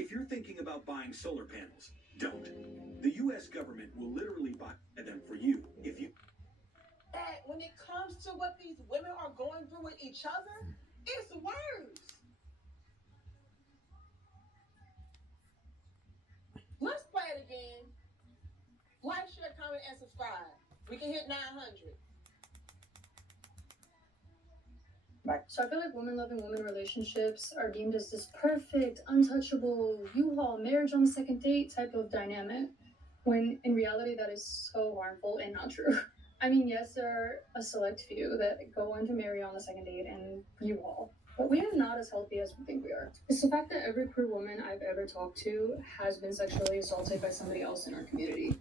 If you're thinking about buying solar panels, don't. The U.S. government will literally buy them for you if you. That when it comes to what these women are going through with each other, it's worse. Let's play it again. Like, share, comment, and subscribe. We can hit 900. Right. So I feel like women-loving women relationships are deemed as this perfect, untouchable, U-Haul, marriage on the second date type of dynamic, when in reality that is so harmful and not true. I mean, yes, there are a select few that go on to marry on the second date and U-Haul, but we are not as healthy as we think we are. It's the fact that every queer woman I've ever talked to has been sexually assaulted by somebody else in our community.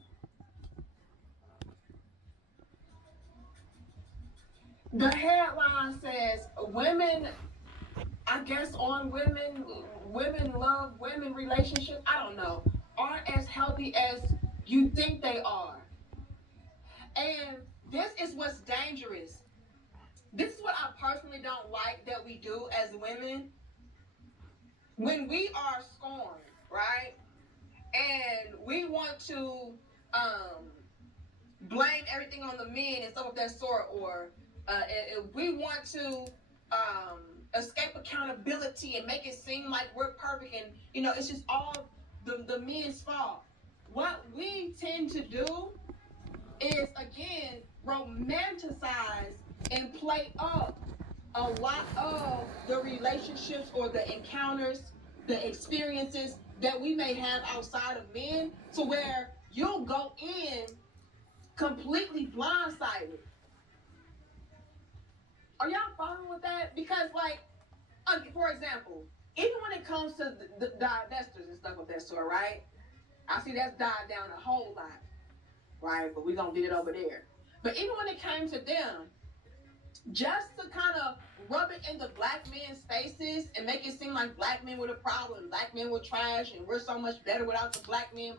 The headline says, women, I guess on women love women relationships, I don't know, aren't as healthy as you think they are. And this is what's dangerous. This is what I personally don't like that we do as women. When we are scorned, right? And we want to blame everything on the men and stuff of that sort, or we want to escape accountability and make it seem like we're perfect, and it's just all the men's fault. What we tend to do is, again, romanticize and play up a lot of the relationships or the encounters, the experiences that we may have outside of men, to where you'll go in completely blindsided. Are y'all following with that? Because, like, for example, even when it comes to the divestors and stuff of that sort, right? I see that's died down a whole lot, right? But we're going to get it over there. But even when it came to them, just to kind of rub it in the black men's faces and make it seem like black men were the problem, black men were trash, and we're so much better without the black men,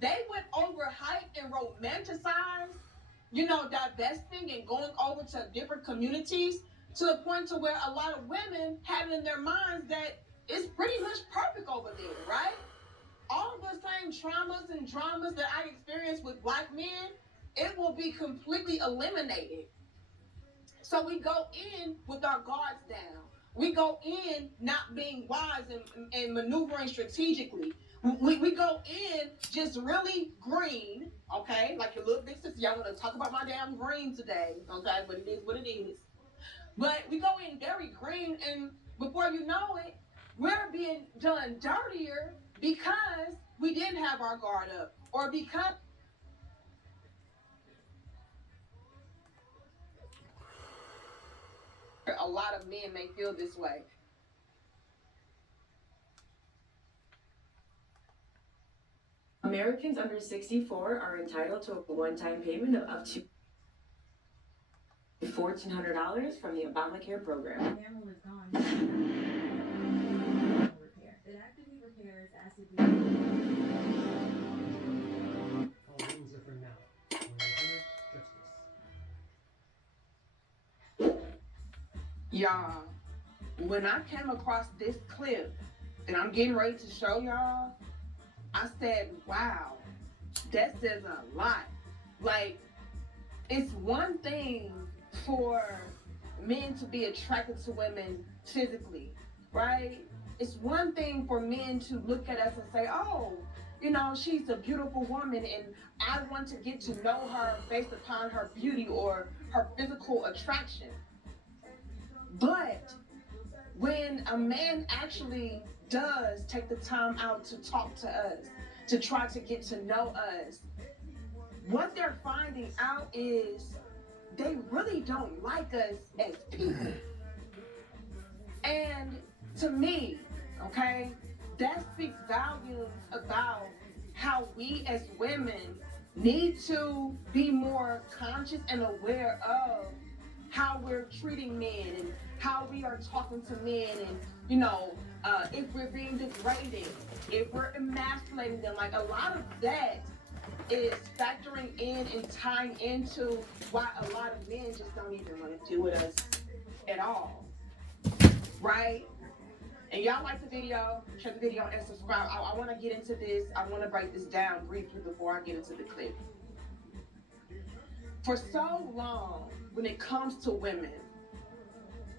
they would overhype and romanticize, divesting and going over to different communities, to the point to where a lot of women have in their minds that it's pretty much perfect over there, right? All of the same traumas and dramas that I experienced with black men, it will be completely eliminated. So we go in with our guards down. We go in not being wise and maneuvering strategically. We go in just really green, okay? Like your little big sister, y'all want to talk about my damn green today, okay? But it is what it is. But we go in very green, and before you know it, we're being done dirtier because we didn't have our guard up, or because a lot of men may feel this way. Americans under 64 are entitled to a one-time payment of up to $1,400 from the Obamacare program. The panel is gone. Repair. It actively repairs acid. All means are for now. Justice. Y'all, when I came across this clip that I'm getting ready to show y'all, I said, wow, that says a lot. Like, it's one thing for men to be attracted to women physically, right? It's one thing for men to look at us and say, oh, she's a beautiful woman, and I want to get to know her based upon her beauty or her physical attraction. But when a man actually does take the time out to talk to us, to try to get to know us, what they're finding out is they really don't like us as people. And to me, okay, that speaks volumes about how we as women need to be more conscious and aware of how we're treating men and how we are talking to men, and if we're being degrading, if we're emasculating them. Like, a lot of that is factoring in and tying into why a lot of men just don't even want to deal with us at all, right? And y'all like the video, share the video and subscribe. I want to get into this. I want to break this down briefly before I get into the clip. For so long, when it comes to women,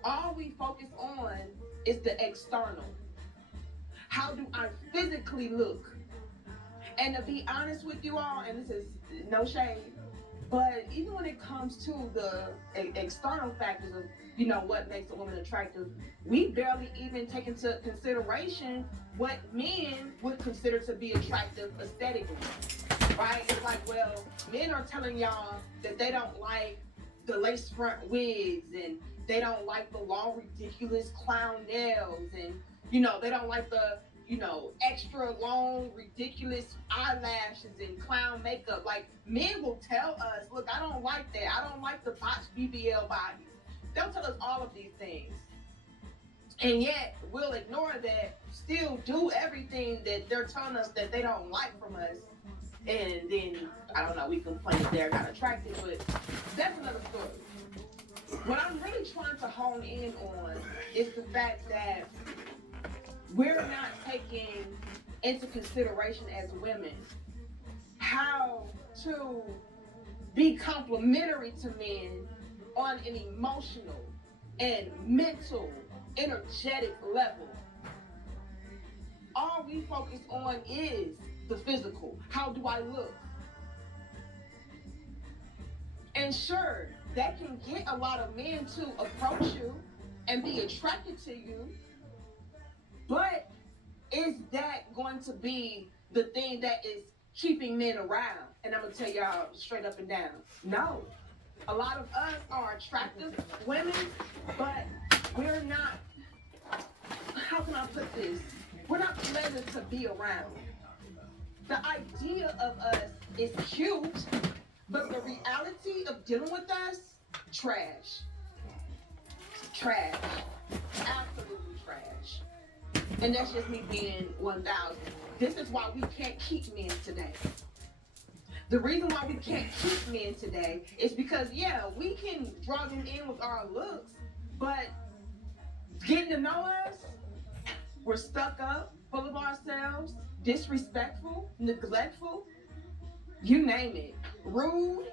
all we focus on is the external. How do I physically look? And to be honest with you all, and this is no shade, but even when it comes to the external factors of, you know, what makes a woman attractive, we barely even take into consideration what men would consider to be attractive aesthetically, right? It's like, well, men are telling y'all that they don't like the lace front wigs, and they don't like the long, ridiculous clown nails, and, you know, they don't like the, you know, extra long, ridiculous eyelashes and clown makeup. Like, men will tell us, look, I don't like that. I don't like the botched BBL bodies. They'll tell us all of these things. And yet, we'll ignore that, still do everything that they're telling us that they don't like from us. And then, I don't know, we complain that they're not attractive, but that's another story. What I'm really trying to hone in on is the fact that we're not taking into consideration as women how to be complimentary to men on an emotional and mental, energetic level. All we focus on is the physical. How do I look? And sure, that can get a lot of men to approach you and be attracted to you, but is that going to be the thing that is keeping men around? And I'm gonna tell y'all straight up and down, no. A lot of us are attractive women, but we're not, how can I put this? We're not pleasant to be around. The idea of us is cute, but the reality of dealing with us, trash. Trash. Absolutely trash. And that's just me being 1,000. This is why we can't keep men today. The reason why we can't keep men today is because, yeah, we can draw them in with our looks, but getting to know us, we're stuck up, full of ourselves, disrespectful, neglectful, you name it, rude.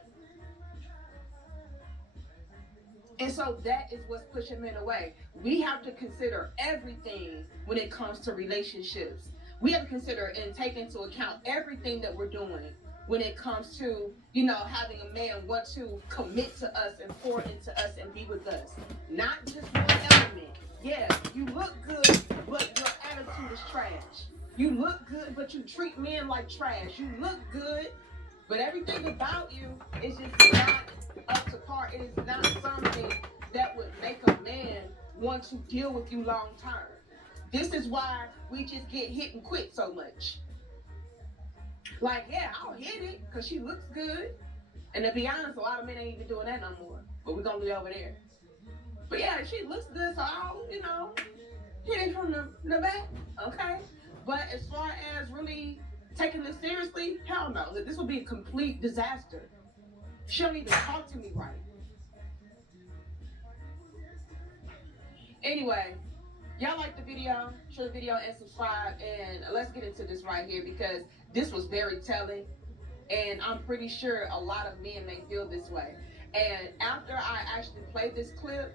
And so that is what's pushing men away. We have to consider everything when it comes to relationships. We have to consider and take into account everything that we're doing when it comes to, you know, having a man want to commit to us and pour into us and be with us. Not just one element. Yeah, you look good, but your attitude is trash. You look good, but you treat men like trash. You look good, but everything about you is just not up to par. It is not something that would make a man want to deal with you long term. This is why we just get hit and quit so much. Like, yeah, I'll hit it because she looks good. And to be honest, a lot of men ain't even doing that no more. But we're going to be over there. But yeah, she looks good, so I'll, you know, hit it from the back. Okay? But as far as really taking this seriously, hell no. This will be a complete disaster. She don't even talk to me right. Anyway, y'all like the video, share the video and subscribe, and let's get into this right here because this was very telling, and I'm pretty sure a lot of men may feel this way. And after I actually play this clip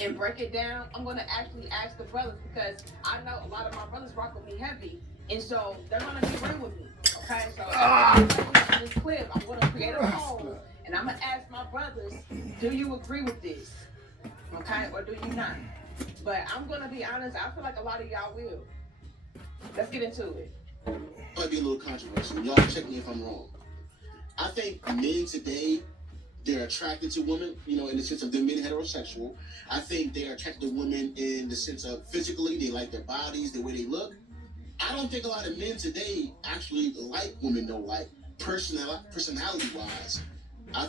and break it down, I'm going to actually ask the brothers because I know a lot of my brothers rock with me heavy, and so they're going to be real with me. Okay, so after I play this clip, I'm going to create a poll, and I'm going to ask my brothers, do you agree with this? Okay, or do you not? But I'm going to be honest, I feel like a lot of y'all will. Let's get into it. Might be a little controversial. Y'all check me if I'm wrong. I think men today, they're attracted to women, you know, in the sense of them being heterosexual. I think they're attracted to women in the sense of physically, they like their bodies, the way they look. I don't think a lot of men today actually like women, though, like personality-wise. I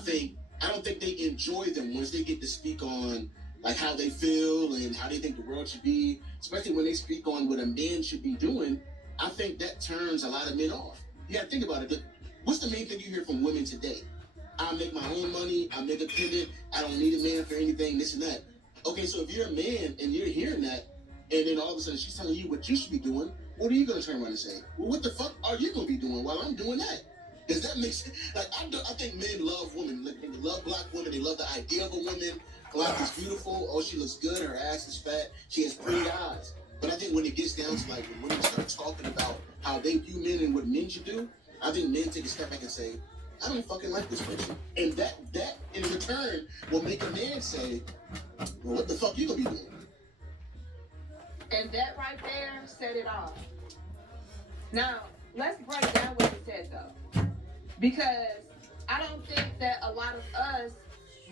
don't think they enjoy them once they get to speak on like how they feel and how they think the world should be, especially when they speak on what a man should be doing. I think that turns a lot of men off. You gotta think about it. What's the main thing you hear from women today? I make my own money, I'm independent, I don't need a man for anything, this and that. Okay, so if you're a man and you're hearing that, and then all of a sudden she's telling you what you should be doing, what are you gonna turn around and say? Well, what the fuck are you gonna be doing while I'm doing that? Does that make sense? Like, I think men love women. Like, they love black women. They love the idea of a woman. Black is beautiful. Oh, she looks good. Her ass is fat. She has pretty eyes. But I think when it gets down to like when women start talking about how they view men and what men should do, I think men take a step back and say, I don't fucking like this person. And that in return will make a man say, well, what the fuck you gonna be doing? And that right there set it off. Now, let's break down what he said though. Because I don't think that a lot of us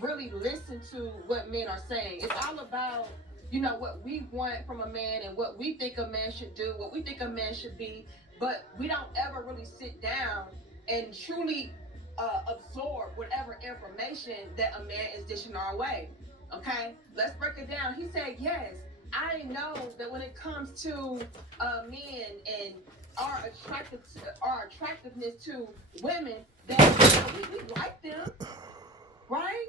really listen to what men are saying. It's all about, you know, what we want from a man and what we think a man should do, what we think a man should be, but we don't ever really sit down and truly absorb whatever information that a man is dishing our way. Okay, let's break it down. He said, yes, I know that when it comes to men and our attractiveness to women, that we like them, right?